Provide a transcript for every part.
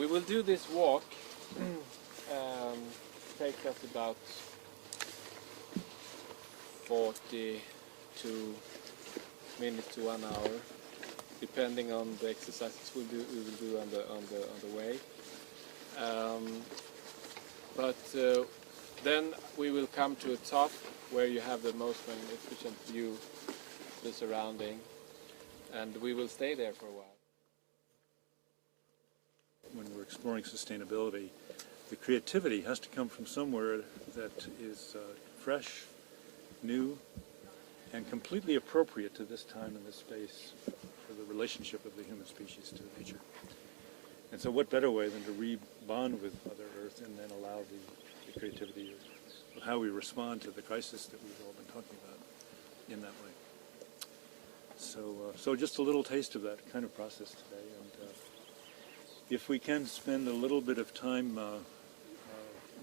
We will do this walk. Take us about 42 minutes to 1 hour, depending on the exercises we will do on the way. Then we will come to a top where you have the most magnificent view of the surrounding, and we will stay there for a while. When we're exploring sustainability, the creativity has to come from somewhere that is fresh, new, and completely appropriate to this time and this space for the relationship of the human species to nature. And so what better way than to re-bond with Mother Earth and then allow the creativity of how we respond to the crisis that we've all been talking about in that way. So just a little taste of that kind of process today. And if we can spend a little bit of time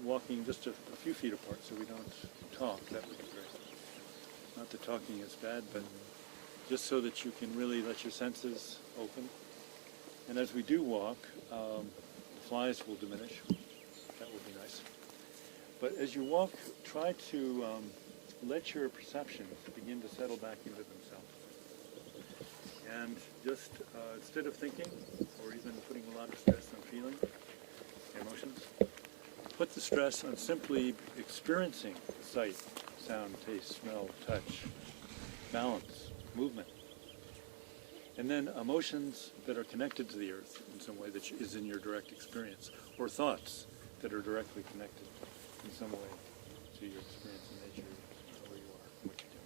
walking just a few feet apart so we don't talk, that would be great. Not that talking is bad, but just so that you can really let your senses open. And as we do walk, the flies will diminish. That will be nice. But as you walk, try to let your perceptions begin to settle back into themselves. And just instead of thinking, or even putting a lot of stress on feeling, emotions, put the stress on simply experiencing sight, sound, taste, smell, touch, balance, movement. And then emotions that are connected to the earth in some way that is in your direct experience, or thoughts that are directly connected in some way to your experience in nature, where you are, and what you're doing.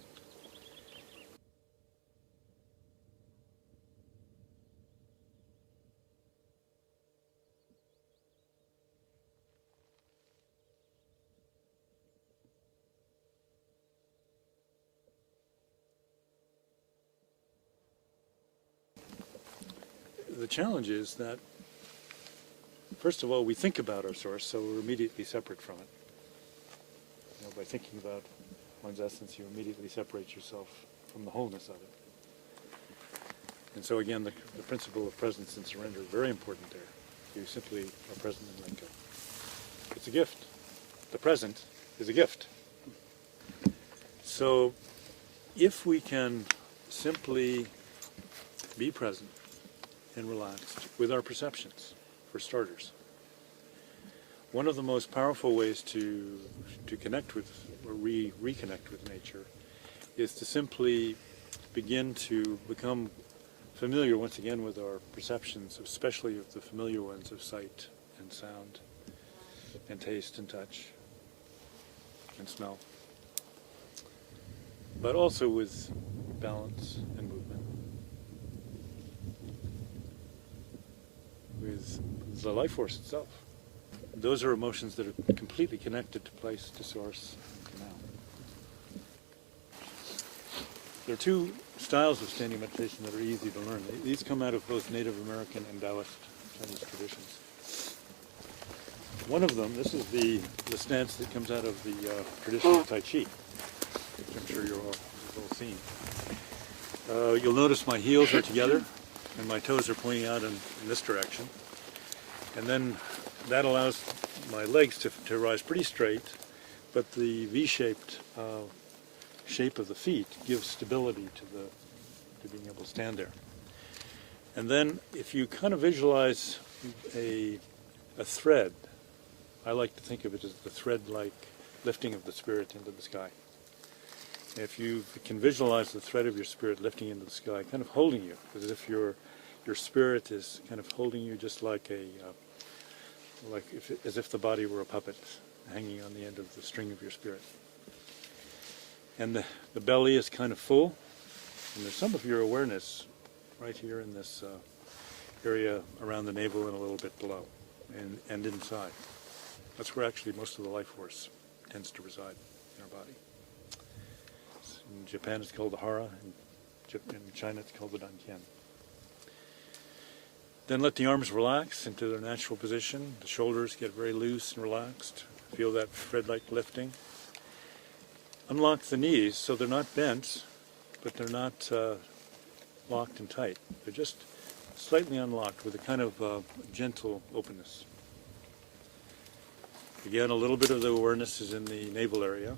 The challenge is that, first of all, we think about our source, so we're immediately separate from it. You know, by thinking about one's essence, you immediately separate yourself from the wholeness of it. And so again, the principle of presence and surrender is very important there. You simply are present and let go. It's a gift. The present is a gift. So if we can simply be present and relaxed with our perceptions, for starters. One of the most powerful ways to connect with, or reconnect with nature, is to simply begin to become familiar once again with our perceptions, especially of the familiar ones of sight and sound and taste and touch and smell, but also with balance and movement, with the life force itself. Those are emotions that are completely connected to place, to source, to now. There are two styles of standing meditation that are easy to learn. These come out of both Native American and Taoist Chinese traditions. One of them, this is the stance that comes out of the tradition of Tai Chi, which I'm sure you've all seen. You'll notice my heels are together and my toes are pointing out in this direction. And then that allows my legs to rise pretty straight, but the V-shaped shape of the feet gives stability to being able to stand there. And then if you kind of visualize a thread, I like to think of it as the thread-like lifting of the spirit into the sky. If you can visualize the thread of your spirit lifting into the sky, kind of holding you, as if your spirit is kind of holding you, just like as if the body were a puppet hanging on the end of the string of your spirit. And the belly is kind of full, and there's some of your awareness right here in this area around the navel and a little bit below, and inside. That's where actually most of the life force tends to reside in our body. In Japan it's called the hara, in China it's called the dantian. Then let the arms relax into their natural position. The shoulders get very loose and relaxed. Feel that thread-like lifting. Unlock the knees so they're not bent, but they're not locked and tight. They're just slightly unlocked with a kind of gentle openness. Again, a little bit of the awareness is in the navel area.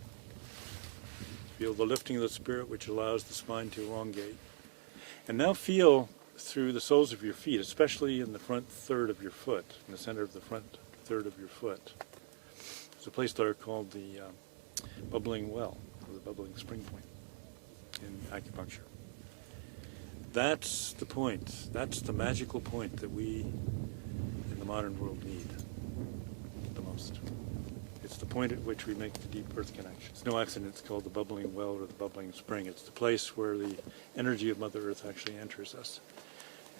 Feel the lifting of the spirit, which allows the spine to elongate. And now feel through the soles of your feet, especially in the front third of your foot, in the center of the front third of your foot. There's a place there called the bubbling well, or the bubbling spring point in acupuncture. That's the point. That's the magical point that we in the modern world need the most. It's the point at which we make the deep earth connection. It's no accident it's called the bubbling well or the bubbling spring. It's the place where the energy of Mother Earth actually enters us.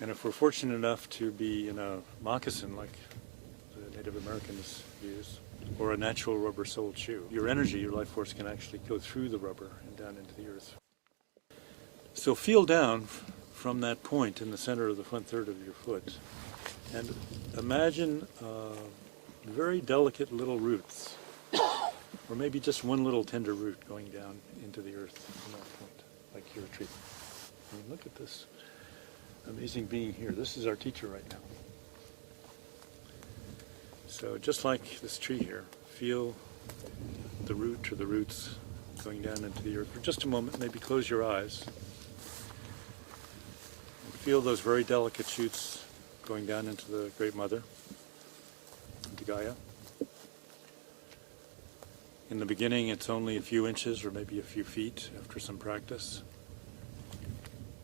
And if we're fortunate enough to be in a moccasin like the Native Americans use, or a natural rubber-soled shoe, your energy, your life force can actually go through the rubber and down into the earth. So feel down from that point in the center of the front third of your foot and imagine very delicate little roots, or maybe just one little tender root going down into the earth from that point, like you're a tree. I mean, look at this amazing being here. This is our teacher right now. So just like this tree here, feel the root or the roots going down into the earth for just a moment. Maybe close your eyes. And feel those very delicate shoots going down into the Great Mother, into Gaia. In the beginning, it's only a few inches or maybe a few feet after some practice.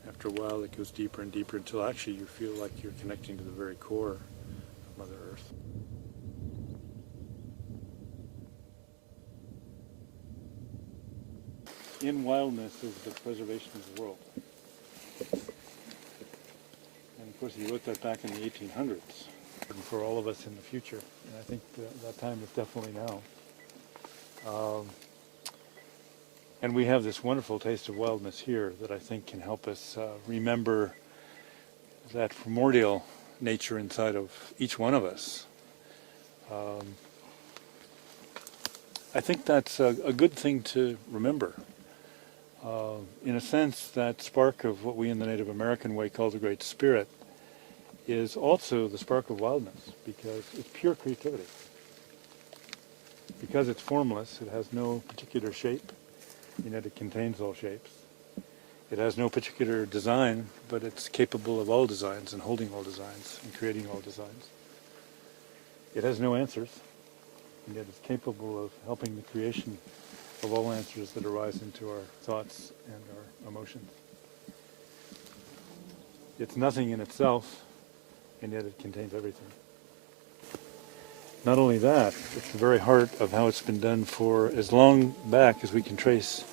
After a while, it goes deeper and deeper until actually you feel like you're connecting to the very core of Mother Earth. In wildness is the preservation of the world. And of course, he wrote that back in the 1800s. And for all of us in the future. And I think that time is definitely now. And we have this wonderful taste of wildness here that I think can help us remember that primordial nature inside of each one of us. I think that's a good thing to remember. In a sense, that spark of what we in the Native American way call the Great Spirit is also the spark of wildness, because it's pure creativity. Because it's formless, it has no particular shape, and yet it contains all shapes. It has no particular design, but it's capable of all designs and holding all designs and creating all designs. It has no answers, and yet it's capable of helping the creation of all answers that arise into our thoughts and our emotions. It's nothing in itself, and yet it contains everything. Not only that, it's the very heart of how it's been done for as long back as we can trace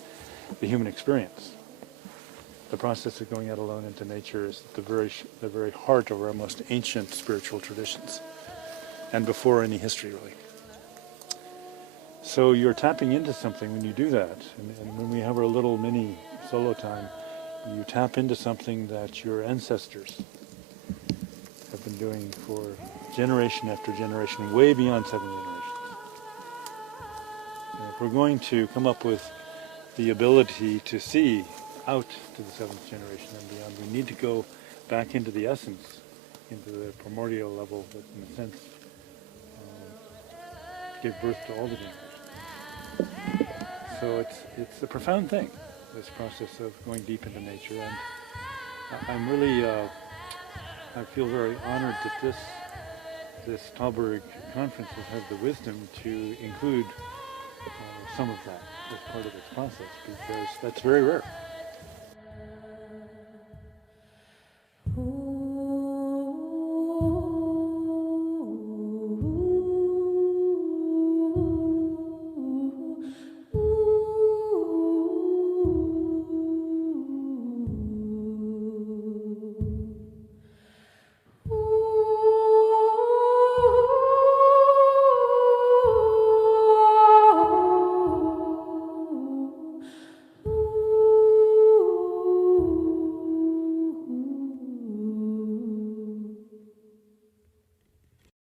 the human experience. The process of going out alone into nature is the very heart of our most ancient spiritual traditions, and before any history, really. So you're tapping into something when you do that, and when we have our little mini solo time, you tap into something that your ancestors have been doing for generation after generation, way beyond 7 generations. And if we're going to come up with the ability to see out to the 7th generation and beyond, we need to go back into the essence, into the primordial level that, in a sense, gave birth to all the generations. So it's a profound thing, this process of going deep into nature, and I'm really, I feel very honored that this Tallberg conference has had the wisdom to include some of that as part of its process, because that's very rare.